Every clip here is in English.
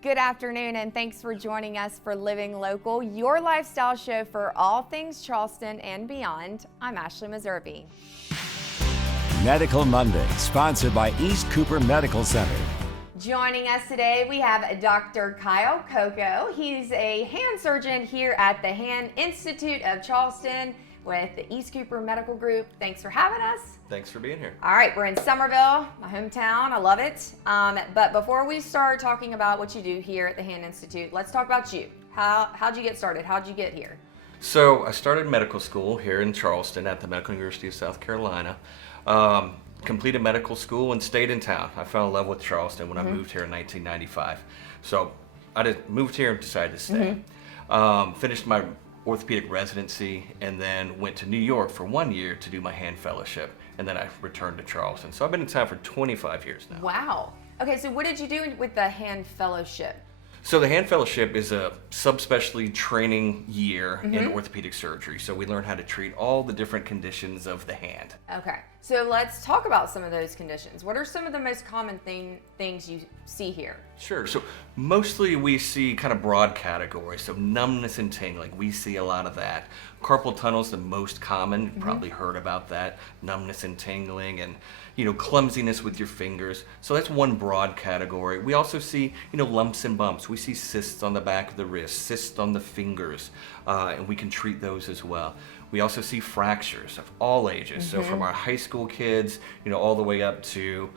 Good afternoon, and thanks for joining us for Living Local, your lifestyle show for all things Charleston and beyond. I'm Ashley Meservey. Medical Monday, sponsored by East Cooper Medical Center. Joining us today, we have Dr. Kyle Kokko. He's a hand surgeon here at the Hand Institute of Charleston with the East Cooper Medical Group. Thanks for having us. Thanks for being here. All right, we're in Somerville, my hometown. I love it. But before we start talking about what you do here at the Hand Institute, let's talk about you. How'd you get started? How'd you get here? So I started medical school here in Charleston at the Medical University of South Carolina. Completed medical school and stayed in town. I fell in love with Charleston when I moved here in 1995. So I just moved here and decided to stay. Finished my orthopedic residency and then went to New York for 1 year to do my hand fellowship, and then I returned to Charleston. So I've been in town for 25 years now. Wow. Okay, so what did you do with the hand fellowship? So the hand fellowship is a subspecialty training year in orthopedic surgery. So we learn how to treat all the different conditions of the hand. Okay, so let's talk about some of those conditions. What are some of the most common things you see here? Sure. So mostly we see kind of broad categories. So numbness and tingling, we see a lot of that. Carpal tunnel is the most common. You've probably heard about that. Numbness and tingling, and clumsiness with your fingers. So that's one broad category. We also see lumps and bumps. We see cysts on the back of the wrist, cysts on the fingers, and we can treat those as well. We also see fractures of all ages. So from our high school kids, all the way up to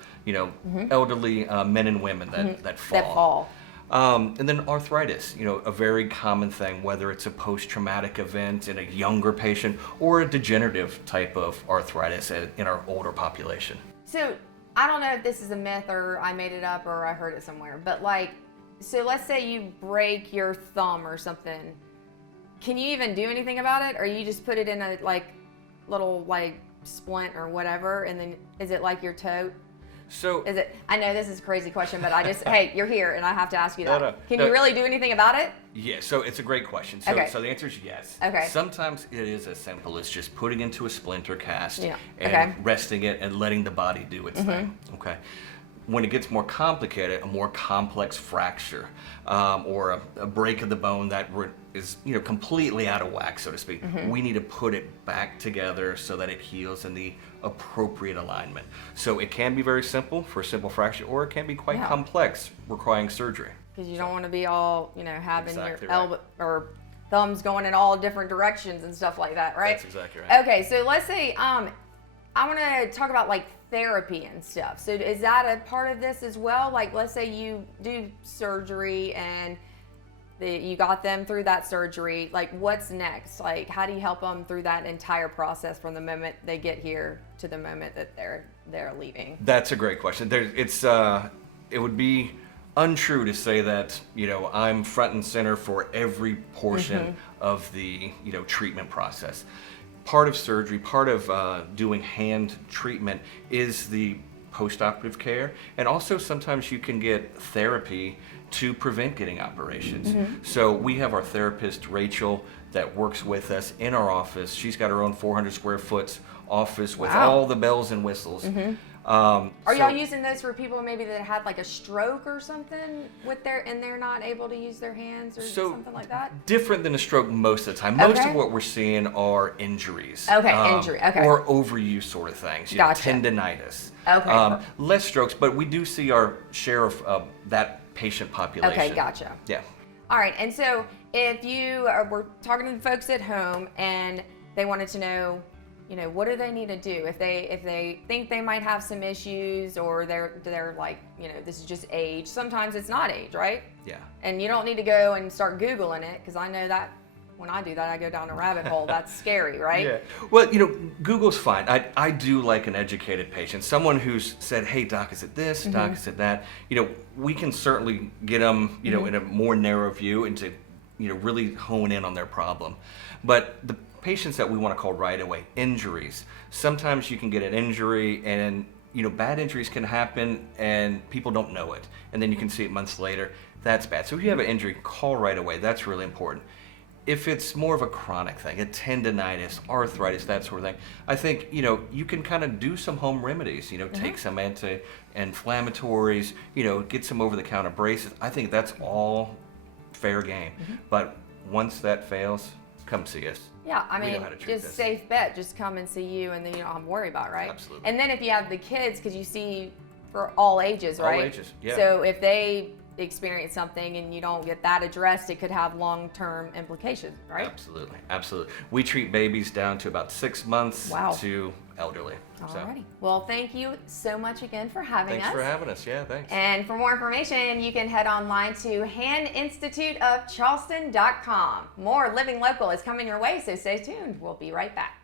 elderly men and women that fall. And then arthritis, a very common thing, whether it's a post-traumatic event in a younger patient or a degenerative type of arthritis in our older population. So I don't know if this is a myth or I made it up or I heard it somewhere, but so let's say you break your thumb or something. Can you even do anything about it, or you just put it in a little splint or whatever, and then is it like your toe? So is it? I know this is a crazy question, but hey, you're here, and I have to ask you that. No. Can you really do anything about it? Yeah, so it's a great question. So, Okay. So the answer is yes. Okay. Sometimes it is as simple as just putting into a splinter cast Yeah. and Okay. resting it and letting the body do its thing. Okay. When it gets more complicated, a more complex fracture or a break of the bone that is completely out of whack, so to speak, we need to put it back together so that it heals in the appropriate alignment. So it can be very simple for a simple fracture, or it can be quite complex, requiring surgery. Because you don't want to be all having Exactly your elbow or thumbs going in all different directions and stuff like that, right? That's exactly right. Okay, so let's say I want to talk about therapy and stuff. So is that a part of this as well? Let's say you do surgery and you got them through that surgery. What's next? How do you help them through that entire process from the moment they get here to the moment that they're leaving? That's a great question. It would be untrue to say that I'm front and center for every portion of the treatment process. Part of surgery, part of doing hand treatment is the post-operative care, and also sometimes you can get therapy to prevent getting operations. So we have our therapist, Rachel, that works with us in our office. She's got her own 400 square foot office with all the bells and whistles. Are y'all using those for people maybe that had a stroke or something and they're not able to use their hands or something like that? Different than a stroke most of the time. Most of what we're seeing are injuries. Injury. Okay. Or overuse sort of things. Gotcha. Tendinitis. Okay. Less strokes, but we do see our share of that patient population. Okay, gotcha. Yeah. All right, and so if you were talking to the folks at home and they wanted to know, what do they need to do if they think they might have some issues, or they're this is just age. Sometimes it's not age, right? Yeah. And you don't need to go and start Googling it, because I know that when I do that, I go down a rabbit hole. That's scary, right? Yeah. Well, Google's fine. I do like an educated patient, someone who's said, "Hey, doc, is it this? Doc, is it that?" We can certainly get them, in a more narrow view and to, really hone in on their problem. But the patients that we want to call right away, injuries. Sometimes you can get an injury and, bad injuries can happen and people don't know it. And then you can see it months later. That's bad. So if you have an injury, call right away. That's really important. if it's more of a chronic thing, a tendonitis, arthritis, that sort of thing, I think, you can kind of do some home remedies, take some anti-inflammatories, get some over-the-counter braces. I think that's all fair game. But once that fails, come see us. Yeah, I We mean, know how to treat just this. safe bet. Just come and see you, and then you don't have to worry about it, right? Absolutely. And then if you have the kids, because you see for all ages, All right? ages, yeah. So if they experience something and you don't get that addressed, it could have long-term implications, right? Absolutely, absolutely. We treat babies down to about 6 months Wow. to elderly. Alrighty. Well, thank you so much again for having Thanks us. for having us. Yeah, thanks. And for more information, you can head online to handinstituteofcharleston.com. More Living Local is coming your way, so stay tuned. We'll be right back.